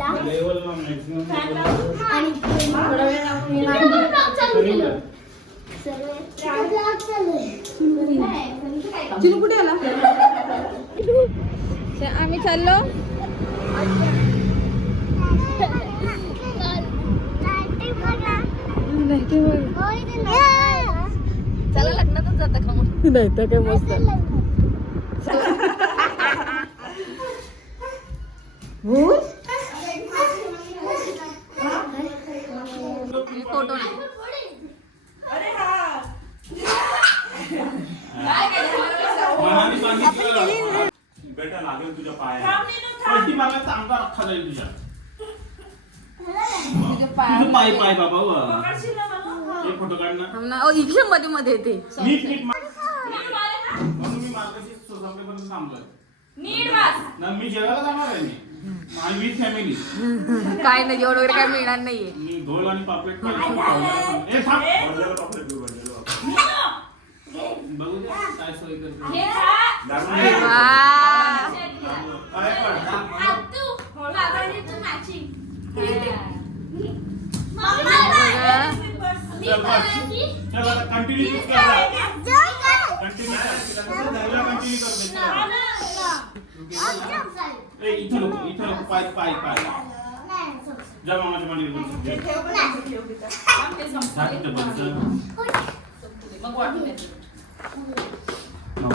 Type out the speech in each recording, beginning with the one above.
लेवलला मॅक्सिमम आणि थोडा वेळ लागून चिनू कुठे आला? आम्ही चाललो चला लग्नातच जाता का मग? नाही तर काय मस्त फोटो नाही मनाने सांगितलं बेटा लागेल तुझ्या पाया पलटी मारला चांगला रख्खा जाईल तुझ्या तुझं पाय पाय बाबा एक फोटो काढ ना इकडे मध्ये मध्ये येते नीट नीट म्हणून मी मार्गशीर्ष सोसायटीपर्यंत थांबलोय ना मी जेवायला जाणार आहे मी माझी विथ फॅमिली काय नाही जेवण वगैरे काय मिळणार नाहीये मी ढोल आणि पापलेट ए थांब बघू दे काय सोय करते काय चल आता कंटिन्यू कर कंटिन्यू ए इथं नको पाय पाय पाय जा मामाच्या मांडीवर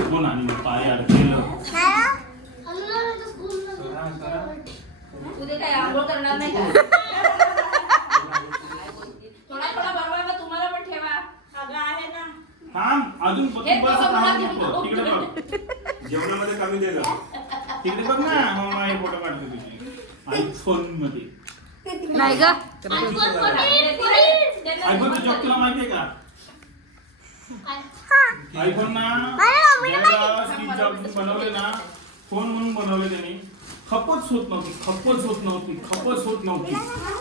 कोण आणि पाय अडकेलं उद्या काय आंघोळ करणार नाही का? थोडा थोडा बरोबर तुम्हाला पण ठेवा अगं आहे ना थांब अजून तिकडे बघ जेवणामध्ये कमी दे तिकडे बघ ना मामा हे फोटो काढतो तुझी आयफोन मध्ये नाही ग आयफोनचं जॉब तुला माहितीये का आयफोन ना स्टीव्ह जॉब्स बनवले ना फोन म्हणून बनवले त्यांनी खपच होत नव्हती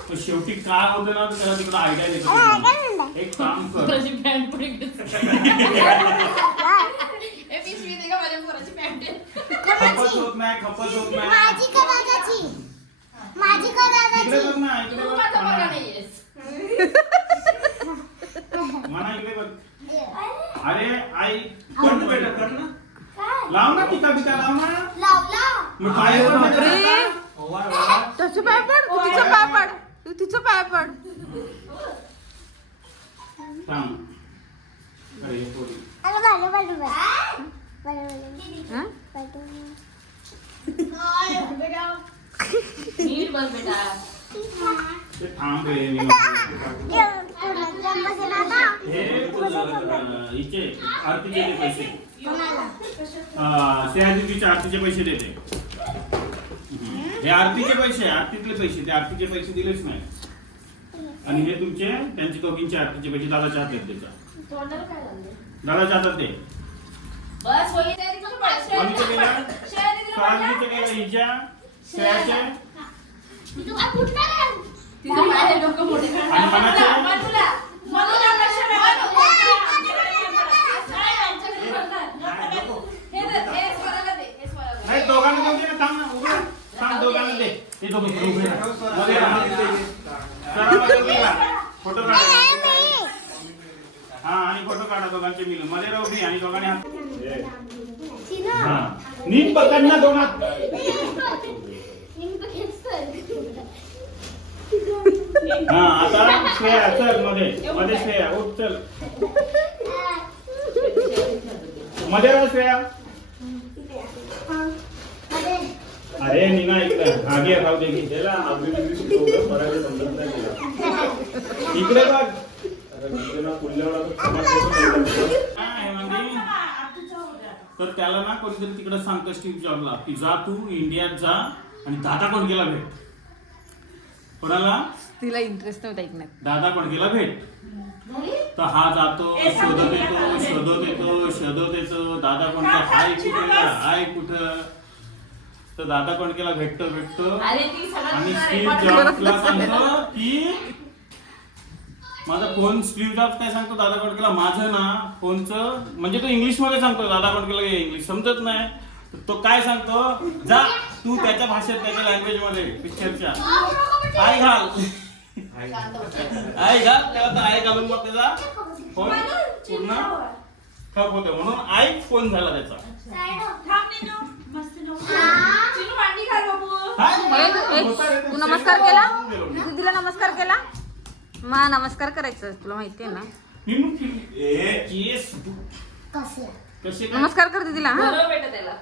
तर शेवटी काय होतं ना त्याला तिकडे आयडिया देतो एक काम कर खपच होत नाही इकडे बघ ना इकडे बघ म्हणा इकडे बघ अरे आई कर ना बेटा कर ना लाव ना टिका बिका लाव ना मग पाय त्याचं पाय पड तिचं पाय पड तिचं पाय पड सांग अरे पोरी नीट बस बेटा ते थांब रे मी हे हिचे आरतीचे पैसे श्रेयादीचे आरतीचे पैसे देते हे आरतीचे पैसे आरतीतले पैसे ते आरतीचे पैसे दिलेच नाही आणि हे तुमचे त्यांचे दोघींचे आरतीचे पैसे दादाच्या हातात त्याच्या दादाच्या हातात ते बस होईल कोणीचे गेलं स्वामीचे गेलं हिच्या श्रेयाचे तिचं पाय डोकं मोठे आणि मनाचे नाही दोघांना दे ना थांब ना उभं थांब दोघांना दे हे दोघं उभे फोटो काढा हा आणि फोटो काढा दोघांचे मिळून मध्ये राहू आणि दोघांनी हात हा नीट पकड ना दोघात हा आता श्रेया चल मध्ये श्रेया उठ चल मध्ये राहा श्रेया अरे नीना इकडे आगे राहू दे की त्याला अभिनेत्री शिकवलं मराठी समजत नाही तिला इकडे बघ तर त्याला ना कोणीतरी तिकडे सांगतं स्टीव्ह जॉबला की जा तू इंडियात जा आणि दादा कोणकेला भेट कोणाला तिला इंटरेस्ट नव्हता ऐकण्यात दादा कोणकेला भेट तर हा जातो शोधत येतो दादा कोणके हाय कुठं तर दादा कोणकेला भेटतो आणि स्टीव्ह जॉबला सांगतो की माझा फोन स्टीव्ह जॉब्स काय सांगतो दादा कोणकेला माझं ना फोनचं म्हणजे तो इंग्लिश मध्ये सांगतो दादा कोणकेला इंग्लिश समजत नाही तो काय सांगतो जा तू त्याच्या भाषेत त्याच्या लँग्वेज मध्ये पिक्चरच्या आई घाल आई घाल त्याला तर आई घालून मग त्याचा फोन पूर्ण खप होते म्हणून आई फोन झाला त्याचा. थांब निनू. मस्त नको. चिनू मांडी घाल बाबू. तू नमस्कार केला दीदीला नमस्कार केला मा नमस्कार करायचं तुला माहितीये ना कसे नमस्कार कर दीदीला हा बरोबर बेटा त्याला.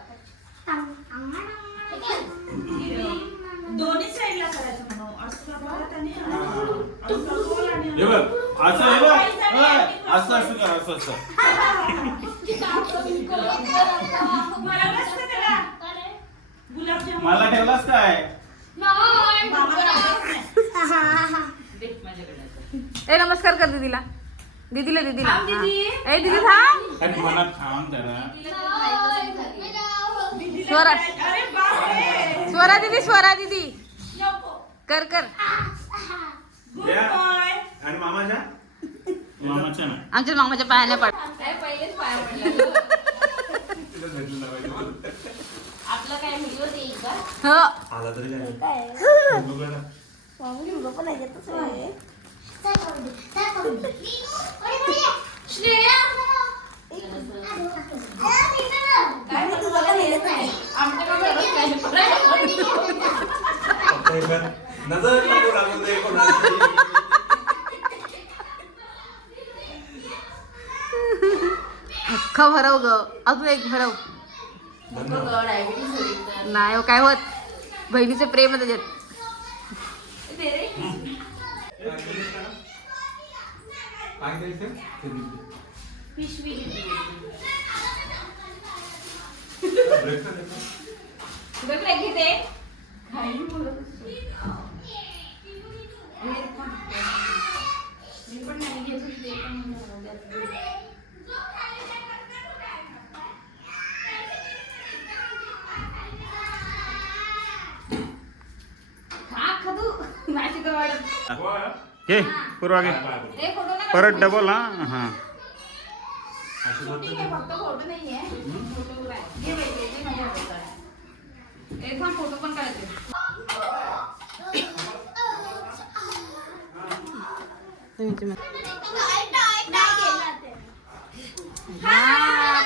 दोन्ही साईडला करायचं म्हणून. असं परत आणि असं बोल आणि हे बघ असं हे बघ असं असं कर असं असं बरं नसतं त्याला. गुलाबजामुन. मला ठेवलास काय ए नमस्कार कर दीदीला दीदीला दीदीला थांब दीदी. हा. ए दीदी थांब आणि मला थांब जरा स्वरा अरे बापरे. स्वरा दीदी नको. कर कर गुड बॉय. आणि मामाच्या मामाच्या ना आमच्या मामाच्या पायाने पड पहिलेच पाया पडला. आपला काय व्हिडिओ देईल का? हो आला तरी काय श्रेया. काय म्हणतो मला हे नाही. आमच्याकडे बरंच काय बरं. नजर नको लागू दे कोणाची. अख्खा भरव ग अजून एक भरव डायबिटीज होईल तर. नाही हो काय होत बहिणीचं प्रेम आहे त्याच्यात दे रे. पिशवी घेतली. बघ रे घेते. खाली बोलत असतो. मी पण नाही घेत होते, ते पण म्हणून द्या. खा तू. माझी तर वाढत. घे पूर्वा घे ते फोटो नका परत डबल हा शूटिंग आहे फक्त फोटो नाहीये. फोटो आहे. घे बाई, घे माझ्या हातात. एक थांब फोटो पण काढते.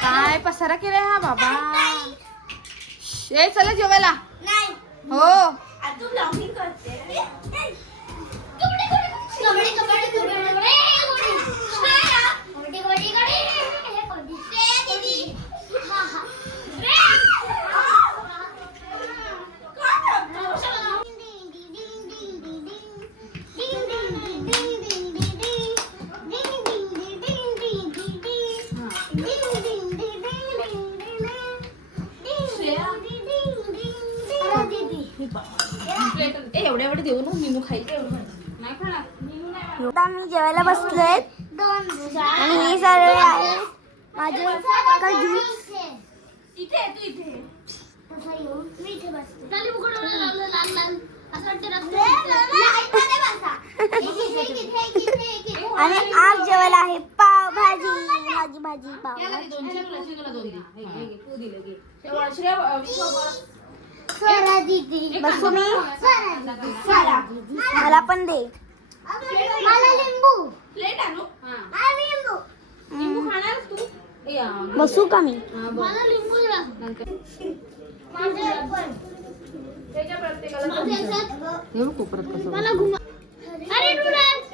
काय पसारा केलाय हा बाबा ए चला जेवायला हो तू ब्लॉगिंग करते. एवढ्या एवढे देऊ ना मीनू खाईल नाही खाणार. मीनू नाही. आता मी जेवायला बसलोय आणि हे सर्व आहे माझे कजू. इथे आहे, तू इथे आहे. आणि आज जेवायला आहे पाव भाजी भाजी भाजी पाव याला दे, दोन चार मुलाची तुला दोन दे. हे घे, घे, तू दिलं, घे. शेवळ, श्रेया, स्वरा दीदी बसू मी स्वरा मला पण दे मला लिंबू प्लेट आणू. लिंबू लिंबू खाणार तू? ए, बसू का मी मला लिंबू त्याच्या प्रत्येकाला हे बघ कोपऱ्यात कसं अरे नूडल्स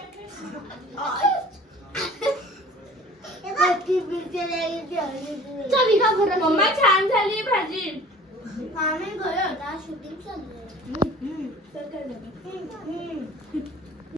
मम्मा छान झाली भाजी. शूटिंग चालू